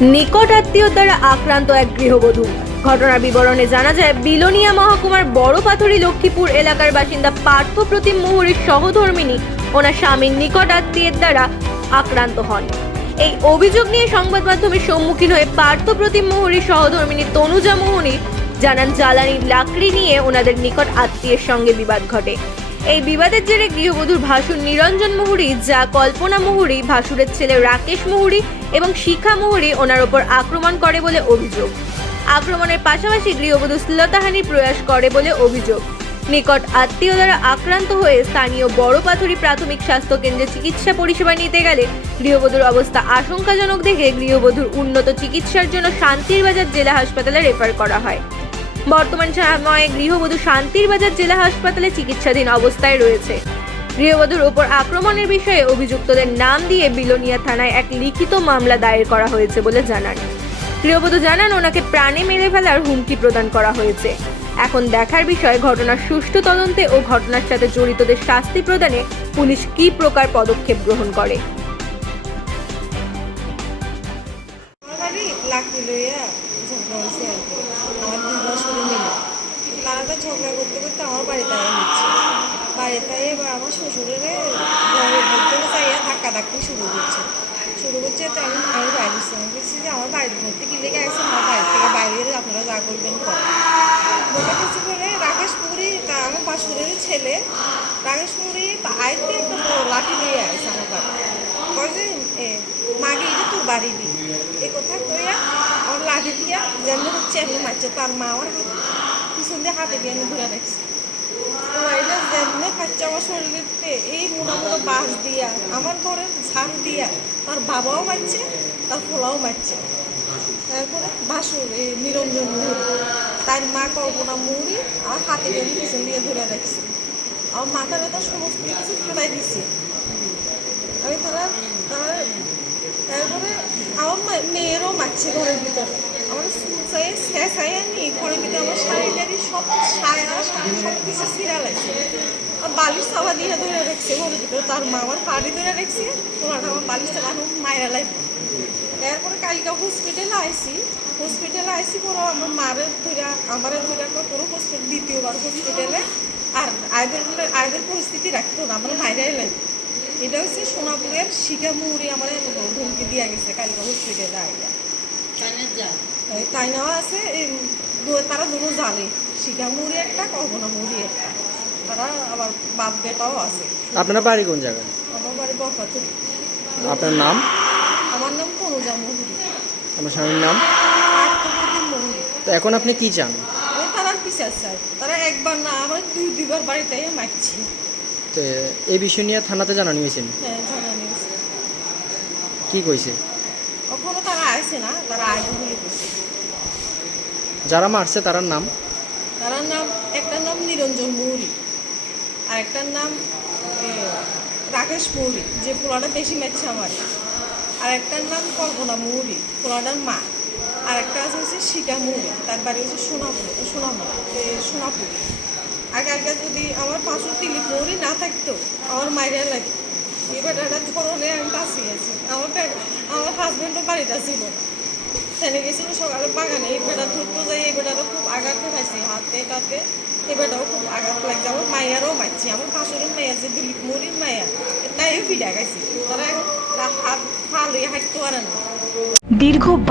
নিকট আত্মীয়র দ্বারা আক্রান্ত এক গৃহবধূ। ঘটনার বিবরণে জানা যায়, বিলোনিয়া মহকুমার বড়পাথুরি লক্ষ্মীপুর এলাকার বাসিন্দা পার্থ প্রতিম মুহুরীর সহধর্মিণী ওনার স্বামীর নিকট আত্মীয়ের দ্বারা আক্রান্ত হন। এই অভিযোগ নিয়ে সংবাদ মাধ্যমের সম্মুখীন হয়ে পার্থ প্রতিম মুহুরীর সহধর্মিণী তনুজা মুহুরী জানান, জ্বালানির লাকড়ি নিয়ে ওনাদের নিকট আত্মীয়ের সঙ্গে বিবাদ ঘটে। এই বিবাদের জেরে গৃহবধূর ভাসুর নিরঞ্জন মুহুরী, যা কল্পনা মুহুরী, ভাসুরের ছেলে রাকেশ মুহুরী এবং শিখা মুহুরী ওনার ওপর আক্রমণ করে বলে অভিযোগ। আক্রমণের পাশাপাশি গৃহবধূ শ্লীলতাহানির প্রয়াস করে বলে অভিযোগ। নিকট আত্মীয় দ্বারা আক্রান্ত হয়ে স্থানীয় বড়পাথুরি প্রাথমিক স্বাস্থ্য কেন্দ্রে চিকিৎসা পরিষেবা নিতে গেলে গৃহবধূর অবস্থা আশঙ্কাজনক দেখে গৃহবধূর উন্নত চিকিৎসার জন্য শান্তির বাজার জেলা হাসপাতালে রেফার করা হয়। বর্তমান সময়ে গৃহবধূ শান্তির বাজার জেলা হাসপাতালে চিকিৎসাধীন অবস্থায় রয়েছে। গৃহবধূর ওপর আক্রমণের বিষয়ে অভিযুক্তদের নাম দিয়ে বিলোনিয়া থানায় এক লিখিত মামলা দায়ের করা হয়েছে বলে জানান। গৃহবধূ জানান, ওনাকে প্রাণে মেরে ফেলার হুমকি প্রদান করা হয়েছে। এখন দেখার বিষয়, ঘটনার সুষ্ঠু তদন্তে ও ঘটনার সাথে জড়িতদের শাস্তি প্রদানে পুলিশ কী প্রকার পদক্ষেপ গ্রহণ করে। তারা ঝগড়া করতে করতে আমার বাড়িতে বাড়িতে এবার আমার শ্বশুরের চাইয়া ধাক্কা ধাক্কি শুরু করছে। তো আমি বাইরে বলছি যে আমার বাড়ির মধ্যে কি লেগে আছে, আমার বাড়ির থেকে বাইরে আপনারা যা করবেন করেন কিছু করে। রাকেশ মুহুরী, আমার বাসুরের ছেলে রাকেশ মুহুরী আইতে একটা বড় লাঠি নিয়ে আসছে আমার বাড়ি, কয় যে মাগে এটা তোর বাড়ি দি এই কথা কইয়া আমার লাঠি দিয়া যেন হচ্ছে এমনি মারছে। তার মা আমার পিছন দিয়ে হাতে দিয়ে আমি ধরে রাখছি। এটা যেমনি খাচ্ছে আমার শরীরে এই মোটামুটো বাঁশ দিয়া আমার ঘরের ঝাড় দিয়া তার বাবাও মারছে, তার ফোলাও মারছে। তারপরে ভাসুর এই নিরঞ্জন মুহুরী, তার মা কল্পনা মুহুরী আর হাতে দিয়ে পিছন দিয়ে ধরে রাখছি। আমার মাথা ব্যথা সমস্ত কিছু ফেলাই দিছে আমি। তারপরে আমার মেয়েরও মারছে ঘরের ভিতরে। আমার শেষ আনি ঘরের ভিতরে আমার শাড়ি টাড়ি সব সব কিছু ছিঁড়া লাগছে। আর বালিশ চাপা দিয়ে ধরে রাখছে ঘরের ভিতরে। তার মা আমার পাড়ি ধরে রাখছে, তোমার আমার বালিশ চাপা মায়েরা লাগবে। এরপরে কালকে হসপিটালে আইসি পরে আমার মারের ধরে তোর হসপিটাল দ্বিতীয়বার হসপিটালে। আর আয়দের পরিস্থিতি রাখতো না, আমার মায়েরাই লাগবে। এটা হচ্ছে সোনাপুরের শিখা মুহুরী আমার ধমকি দিয়ে গেছে কালকে হসপিটালে আইয়া। তাই নেওয়া আছে, তারা দুটো জানে, শিখা মুহুরী একটা, কল্পনা মুহুরী একটা। তারা আবার বাপ বেটাও আছে। আপনার বাড়ি কোন জায়গায়? আমার বাড়ি বড়পাথুরি। আপনার নাম? আমার নাম তনুজা মুহুরী। আমার স্বামীর নাম? পার্থ প্রতিম মুহুরী। তো এখন আপনি কি চান? তারা বিচার চায়। তারা একবার না আমার দুইবার বাড়িতে মারছে। তো এই বিষয় নিয়ে থানাতে জানানো হয়েছেন? হ্যাঁ, জানানো হয়েছে। কি কইছে? কখনো তারা আসে না, তারা আগে বলে গেছে। যারা মারছে তার নাম? তার নাম, একটার নাম নিরঞ্জন মুহুরী আর একটার নাম রাকেশ মুহুরী, যে পোলাটা বেশি মারছে আমার। আর একটার নাম কল্পনা মুহুরী, পোলাটার মা। আর একটা আছে হচ্ছে শিখা মুহুরী, তার বাড়ি হচ্ছে সোনাপুর। আগে যদি আমার পাঁচশো তিলিপ মুহুরী না থাকতো আমার মায়েরা লাগে। এই বেটাটা ধরনে আমি বাঁচিয়েছি। আমার হাজব্যান্ডও বাড়িতে ছিল, সেনে গেছিল সকালে বাগানে। এই বেটা ধরতে যাই, এই বেটারও খুব আঘাত খাইছি হাতে টাতে। এই বেটাও খুব আঘাত লাগছে। আমার মায়েরাও মারছি। আমার পাশের মায়া যে দিলীপ মুহুরীর মায়া, তাইও পিঠা খাইছি। তারা এখন হাত ফাল হাঁটতে পারে না। দীর্ঘ